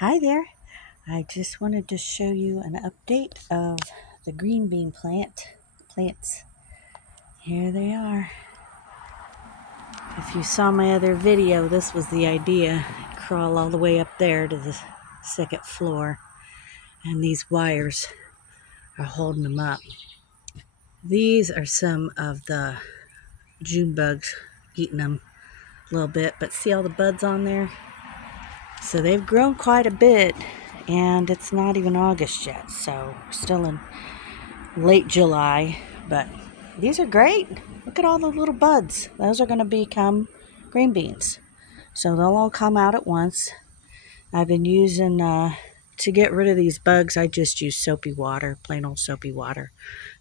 Hi there. I just wanted to show you an update of the green bean plants. Here they are. If you saw my other video, this was the idea. Crawl all the way up there to the second floor, and these wires are holding them up. These are some of the June bugs eating them a little bit, but see all the buds on there? So they've grown quite a bit, and it's not even August yet, so we're still in late July, but these are great. Look at all the little buds. Those are going to become green beans. So they'll all come out at once. I've been using, to get rid of these bugs, I just use soapy water, plain old soapy water.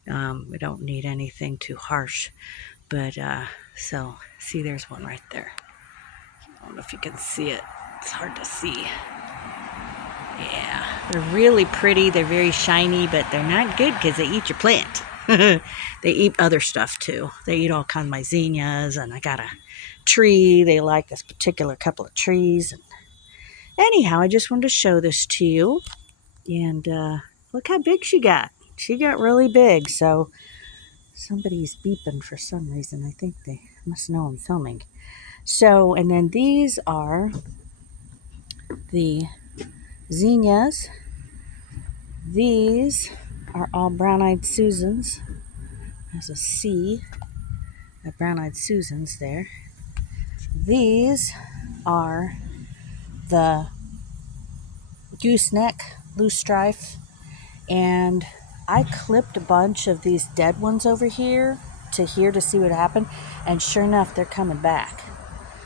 We don't need anything too harsh. But, so, see, there's one right there. I don't know if you can see it. It's hard to see. Yeah, they're really pretty. They're very shiny, but they're not good because they eat your plant. They eat other stuff too. They eat all kinds of my zinnias, and I got a tree. They like this particular couple of trees. And anyhow, I just wanted to show this to you. And look how big she got. She got really big. So somebody's beeping for some reason. I think they must know I'm filming. So, and then these are the zinnias. These are all brown-eyed Susans. There's a C of brown-eyed Susans there. These are the gooseneck, loosestrife, and I clipped a bunch of these dead ones over here to see what happened, and sure enough, they're coming back.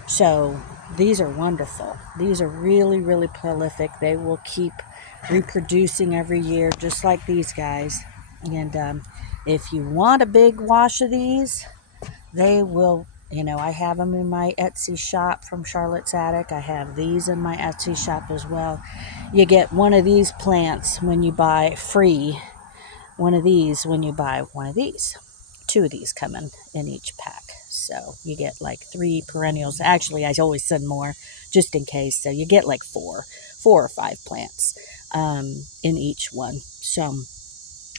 So these are wonderful. These are really, really prolific. They will keep reproducing every year, just like these guys. And if you want a big wash of these, they will, I have them in my Etsy shop from Charlotte's Attic. I have these in my Etsy shop as well. You get one of these plants when you buy free, one of these when you buy one of these. Two of these come in each pack. So you get like 3 perennials. Actually, I always send more just in case. So you get like 4 or 5 plants in each one. So,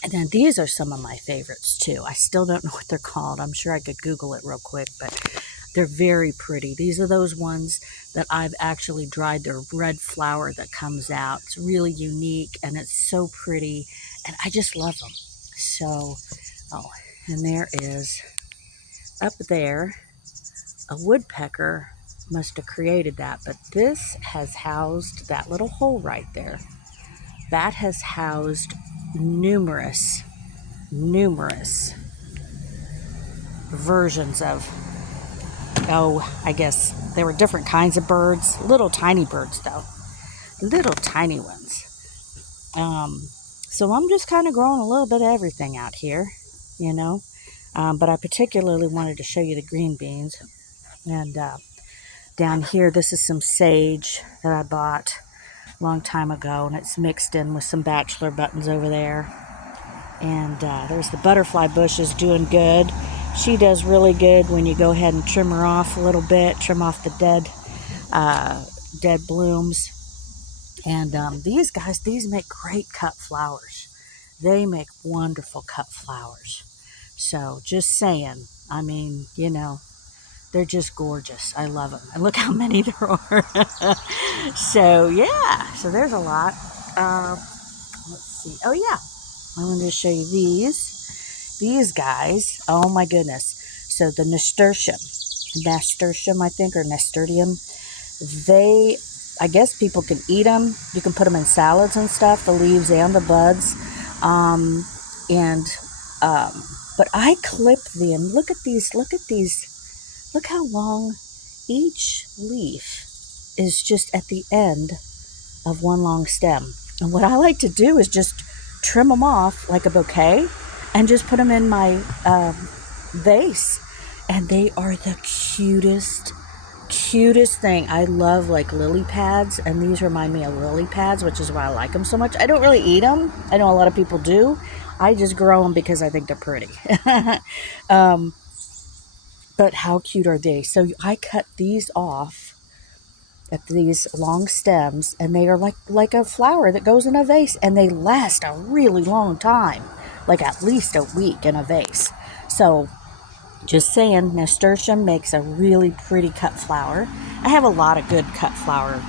and then these are some of my favorites too. I still don't know what they're called. I'm sure I could Google it real quick, but they're very pretty. These are those ones that I've actually dried their red flower that comes out. It's really unique and it's so pretty, and I just love them. So, oh, and there is, up there, a woodpecker must have created that, but this has housed that little hole right there. That has housed numerous versions of, I guess there were different kinds of birds, little tiny birds though, little tiny ones. So I'm just kind of growing a little bit of everything out here, but I particularly wanted to show you the green beans. And down here, this is some sage that I bought a long time ago, and it's mixed in with some bachelor buttons over there. And there's the butterfly bush is doing good. She does really good when you go ahead and trim her off a little bit, trim off the dead blooms. And these guys, these make great cut flowers. They make wonderful cut flowers. So just saying, I mean, they're just gorgeous. I love them. And look how many there are. So, yeah. So there's a lot. Let's see. Oh, yeah. I wanted to show you these. These guys. Oh, my goodness. So the Nasturtium, I think, or Nasturtium. I guess people can eat them. You can put them in salads and stuff, the leaves and the buds. But I clip them. Look at these. Look how long each leaf is, just at the end of one long stem. And what I like to do is just trim them off like a bouquet and just put them in my vase. And they are the cutest thing. I love like lily pads, and these remind me of lily pads, which is why I like them so much. I don't really eat them. I know a lot of people do. I just grow them because I think they're pretty. But how cute are they? So I cut these off at these long stems, and they are like a flower that goes in a vase, and they last a really long time, like at least a week in a vase. So just saying, nasturtium makes a really pretty cut flower. I have a lot of good cut flower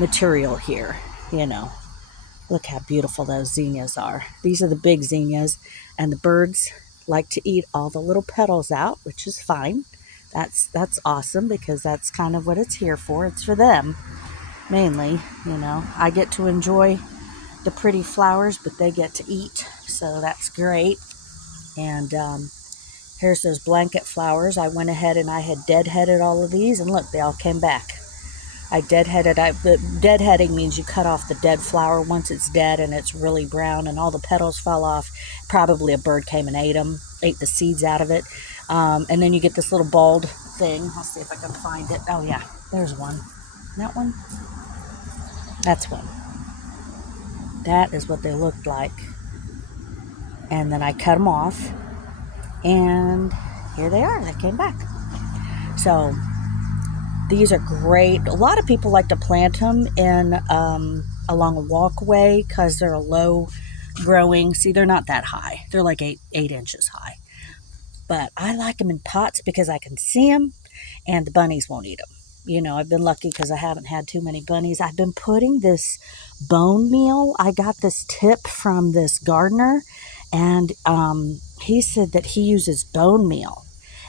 material here, you know. Look how beautiful those zinnias are. These are the big zinnias, and the birds like to eat all the little petals out, which is fine. That's awesome, because that's kind of what it's here for. It's for them, mainly, you know. I get to enjoy the pretty flowers, but they get to eat, so that's great. And here's those blanket flowers. I went ahead and I had deadheaded all of these, and look, they all came back. Deadheading means you cut off the dead flower once it's dead and it's really brown and all the petals fell off. Probably a bird came and ate them, ate the seeds out of it. And then you get this little bulb thing. I'll see if I can find it. Oh yeah, there's one. That one? That's one. That is what they looked like. And then I cut them off, and here they are. They came back. So these are great. A lot of people like to plant them in along a walkway because they're low growing. See, they're not that high. They're like 8 inches high. But I like them in pots because I can see them and the bunnies won't eat them. You know, I've been lucky because I haven't had too many bunnies. I've been putting this bone meal. I got this tip from this gardener, and he said that he uses bone meal,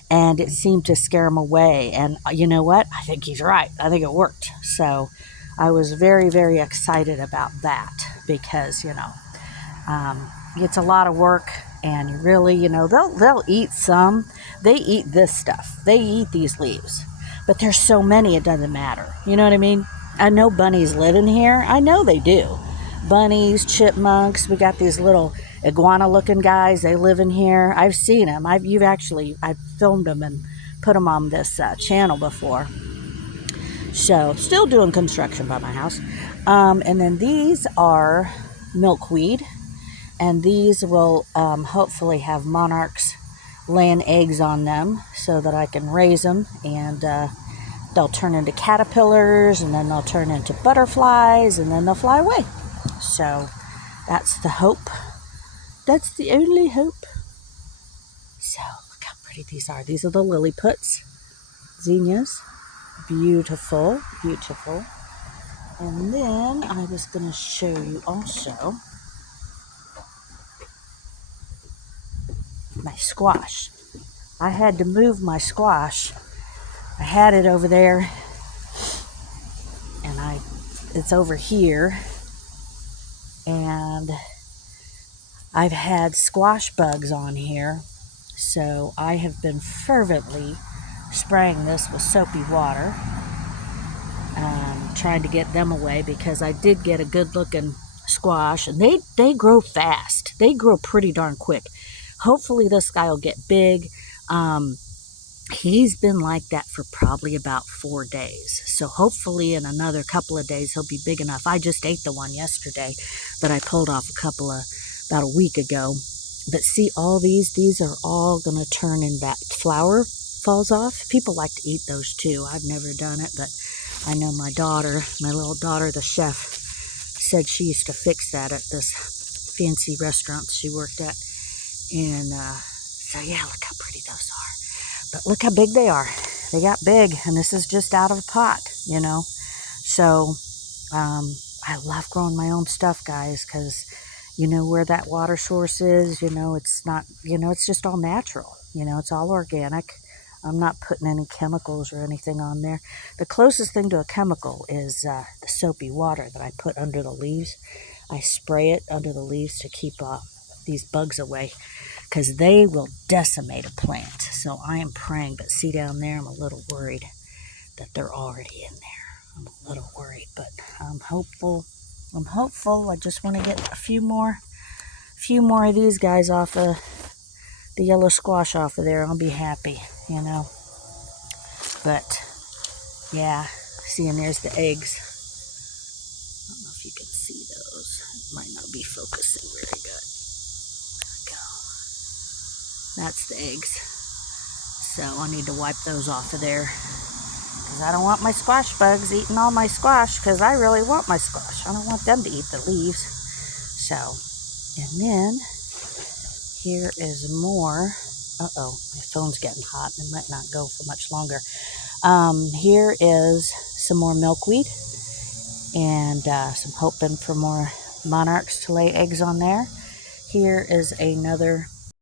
and it seemed to scare him away. And you know what? I think he's right. I think it worked. So I was very, very excited about that because, you know, it's a lot of work, and you really, you know, they'll eat some. They eat this stuff. They eat these leaves. But there's so many, it doesn't matter. You know what I mean? I know bunnies live in here. I know they do. Bunnies, chipmunks. We got these little iguana-looking guys. They live in here. I've seen them. I've filmed them and put them on this channel before. So, still doing construction by my house. And then these are milkweed. And these will hopefully have monarchs laying eggs on them so that I can raise them, and they'll turn into caterpillars, and then they'll turn into butterflies, and then they'll fly away. So that's the hope. That's the only hope. So look how pretty these are. These are the lilliputs, zinnias. Beautiful, beautiful. And then I was going to show you also my squash. I had to move my squash. I had it over there, and it's over here, and I've had squash bugs on here, so I have been fervently spraying this with soapy water, trying to get them away, because I did get a good looking squash, and they grow fast. They grow pretty darn quick. Hopefully this guy will get big. He's been like that for probably about 4 days. So hopefully in another couple of days he'll be big enough. I just ate the one yesterday that I pulled off about a week ago. But see, all these are all going to turn in that flower falls off. People like to eat those too. I've never done it, but I know my little daughter, the chef, said she used to fix that at this fancy restaurant she worked at. And so yeah, look how pretty those are. But look how big they are. They got big, and this is just out of a pot, you know. So I love growing my own stuff, guys, because you know where that water source is. You know, it's not, you know, it's just all natural. You know, it's all organic. I'm not putting any chemicals or anything on there. The closest thing to a chemical is the soapy water that I put under the leaves. I spray it under the leaves to keep these bugs away, because they will decimate a plant. So I am praying, but see down there, I'm a little worried that they're already in there. I'm a little worried, but I'm hopeful. I just want to get a few more of these guys off of the yellow squash off of there. I'll be happy, you know. But yeah, see, and there's the eggs. I don't know if you can see those. It might not be focusing very good. That's the eggs. So I need to wipe those off of there, because I don't want my squash bugs eating all my squash because I really want my squash. I don't want them to eat the leaves. So, and then here is more. Uh-oh, my phone's getting hot. It might not go for much longer. Here is some more milkweed and some hoping for more monarchs to lay eggs on there. Here is another